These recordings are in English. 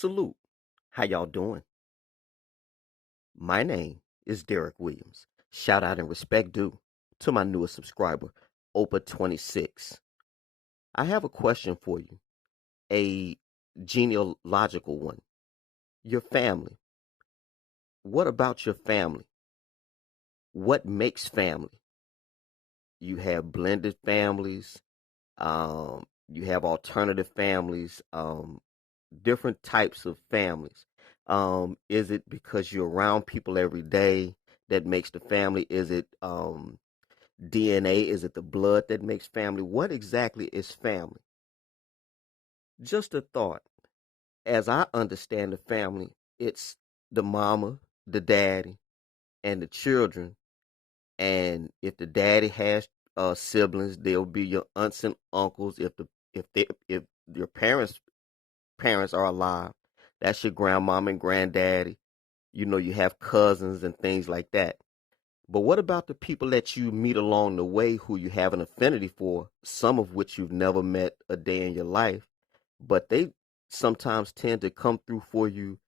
Salute. How y'all doing? My name is DerrickWilliams. Shout out and respect due to my newest subscriber, Opa26. I have a question for you, a genealogical one. Your family. What about your family? What makes family? You have blended families, you have alternative families, different types of families. Is it because you're around people every day that makes the family? Is it DNA? Is it the blood that makes family? What exactly is family? Just a thought. As I understand the family, it's the mama, the daddy, and the children. And if the daddy has siblings, they'll be your aunts and uncles. If your parents are alive, that's your grandmama and granddaddy. You have cousins and things like that. But what about the people that you meet along the way who you have an affinity for, some of which you've never met a day in your life, but they sometimes tend to come through for you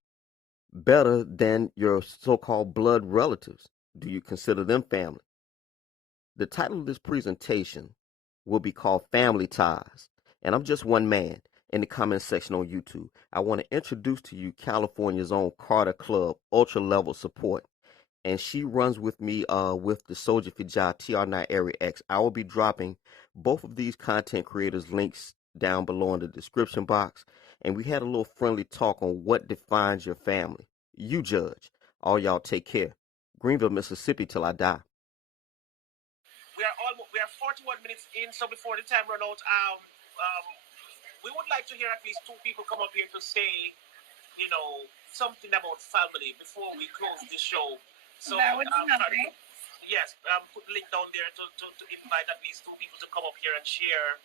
better than your so-called blood relatives? Do you consider them family? The title of this presentation will be called Family Ties, and I'm just one man in the comment section on YouTube. I want to introduce to you California's own CarterClub Ultra Level Support, and she runs with me with the Sojah for Jah TR Neyrere X. I will be dropping both of these content creators' links down below in the description box, and we had a little friendly talk on what defines your family. You judge. All y'all take care. Greenville, Mississippi till I die. We are 41 minutes in, so before the time run out, we would like to hear at least two people come up here to say, something about family before we close this show. So that would be lovely. Yes, put the link down there to invite at least two people to come up here and share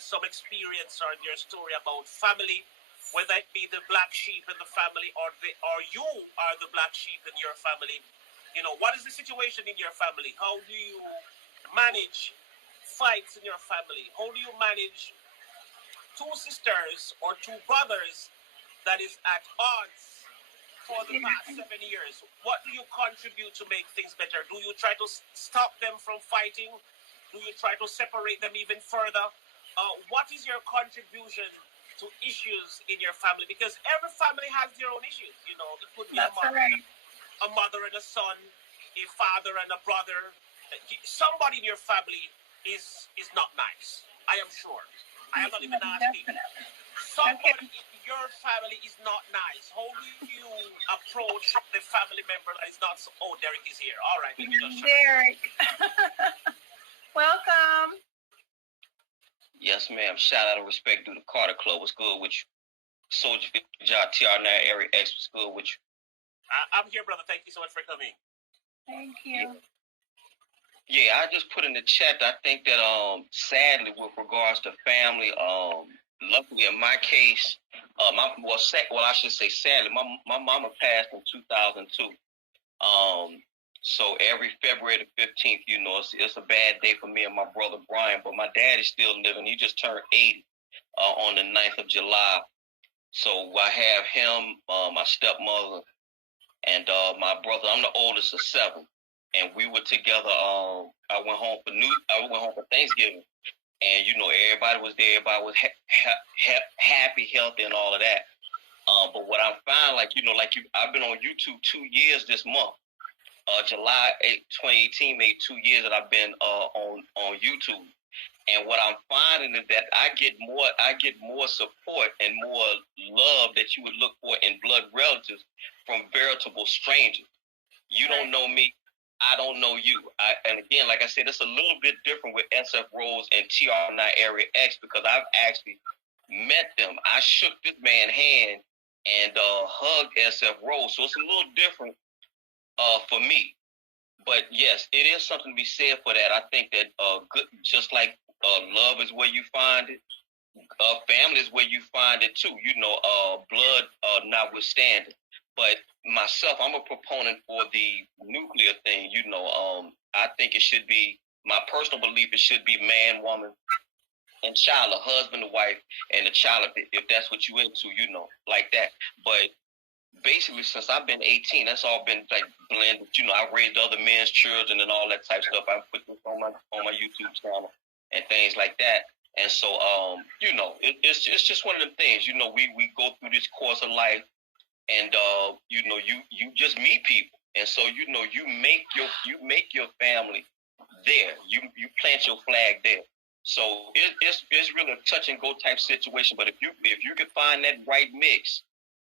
some experience or their story about family, whether it be the black sheep in the family or you are the black sheep in your family. What is the situation in your family? How do you manage fights in your family? How do you manage two sisters or two brothers that is at odds for the past 7 years? What do you contribute to make things better? Do you try to stop them from fighting? Do you try to separate them even further? What is your contribution to issues in your family? Because every family has their own issues. It could be a mother and a son, a father and a brother. Somebody in your family is not nice. I am sure. I am not even asking. Somebody in your family is not nice. How do you approach the family member that is not so? Oh, Derrick is here. All right. Derrick. Welcome. Yes, ma'am. Shout out and respect to the CarterClub. What's good with you? Sojah for Jah TR Neyrere X. What's good with you? I'm here, brother. Thank you so much for coming. Thank you. Yeah, I just put in the chat. I think that sadly, with regards to family, luckily in my case, I should say sadly, my mama passed in 2002. So every February the 15th, it's a bad day for me and my brother Brian. But my dad is still living. He just turned 80 on the 9th of July. So I have him, my stepmother, and my brother. I'm the oldest of 7, and we were together. I went home for Thanksgiving, and everybody was there. Everybody was happy, healthy, and all of that. But what I find, I've been on YouTube 2 years this month. July 8, 2018 made 2 years that I've been on YouTube. And what I'm finding is that I get more support and more love that you would look for in blood relatives from veritable strangers. You don't know me, I don't know you. And again, like I said, it's a little bit different with SF Rose and TR Neyrere X because I've actually met them. I shook this man's hand and hugged SF Rose, so it's a little different for me. But yes, it is something to be said for that. I think that good, just like love is where you find it, family is where you find it too. Blood notwithstanding. But myself, I'm a proponent for the nuclear thing. I think it should be, my personal belief, it should be man, woman, and child, a husband, a wife, and a child, if that's what you into, you know, like that. But basically, since I've been 18, that's all been like blended. You know, I raised other men's children and all that type of stuff. I put this on my YouTube channel and things like that. And so, you know, it's just one of them things. You know, we go through this course of life, and you know, you just meet people, and so you know, you make your family there. You plant your flag there. So it's really a touch and go type situation. But if you can find that right mix,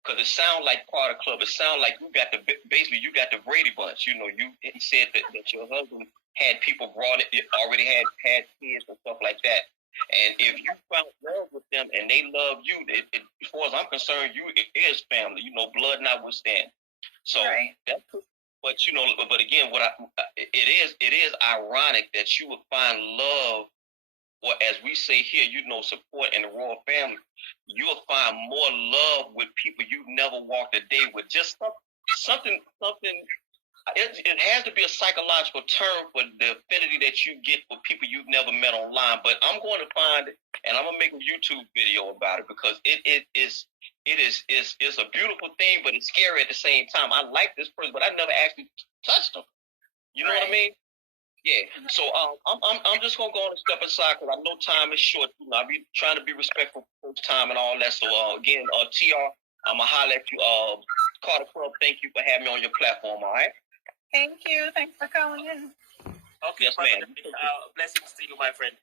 because it sounds like CarterClub, it sounds like you got the Brady Bunch. You know, he said that your husband had people already had kids and stuff like that. And if you found love with them and they love you, as far as I'm concerned, it is family. You know, blood notwithstanding. So Right. but you know, but again, it is ironic that you would find love, or as we say here, you know, support in the royal family. You'll find more love with people you've never walked a day with. Just something. It has to be a psychological term for the affinity that you get for people you've never met online. But I'm going to find it, and I'm gonna make a YouTube video about it, because it's a beautiful thing, but it's scary at the same time. I like this person, but I never actually touched them. You know what I mean? Yeah. So I'm just gonna go on and step aside, because I know time is short. You know, I be trying to be respectful for time and all that. So again, TR, I'ma holler at you. CarterClub, thank you for having me on your platform. All right. Thank you. Thanks for calling in. Okay, Yes, ma'am. blessings to you, my friend.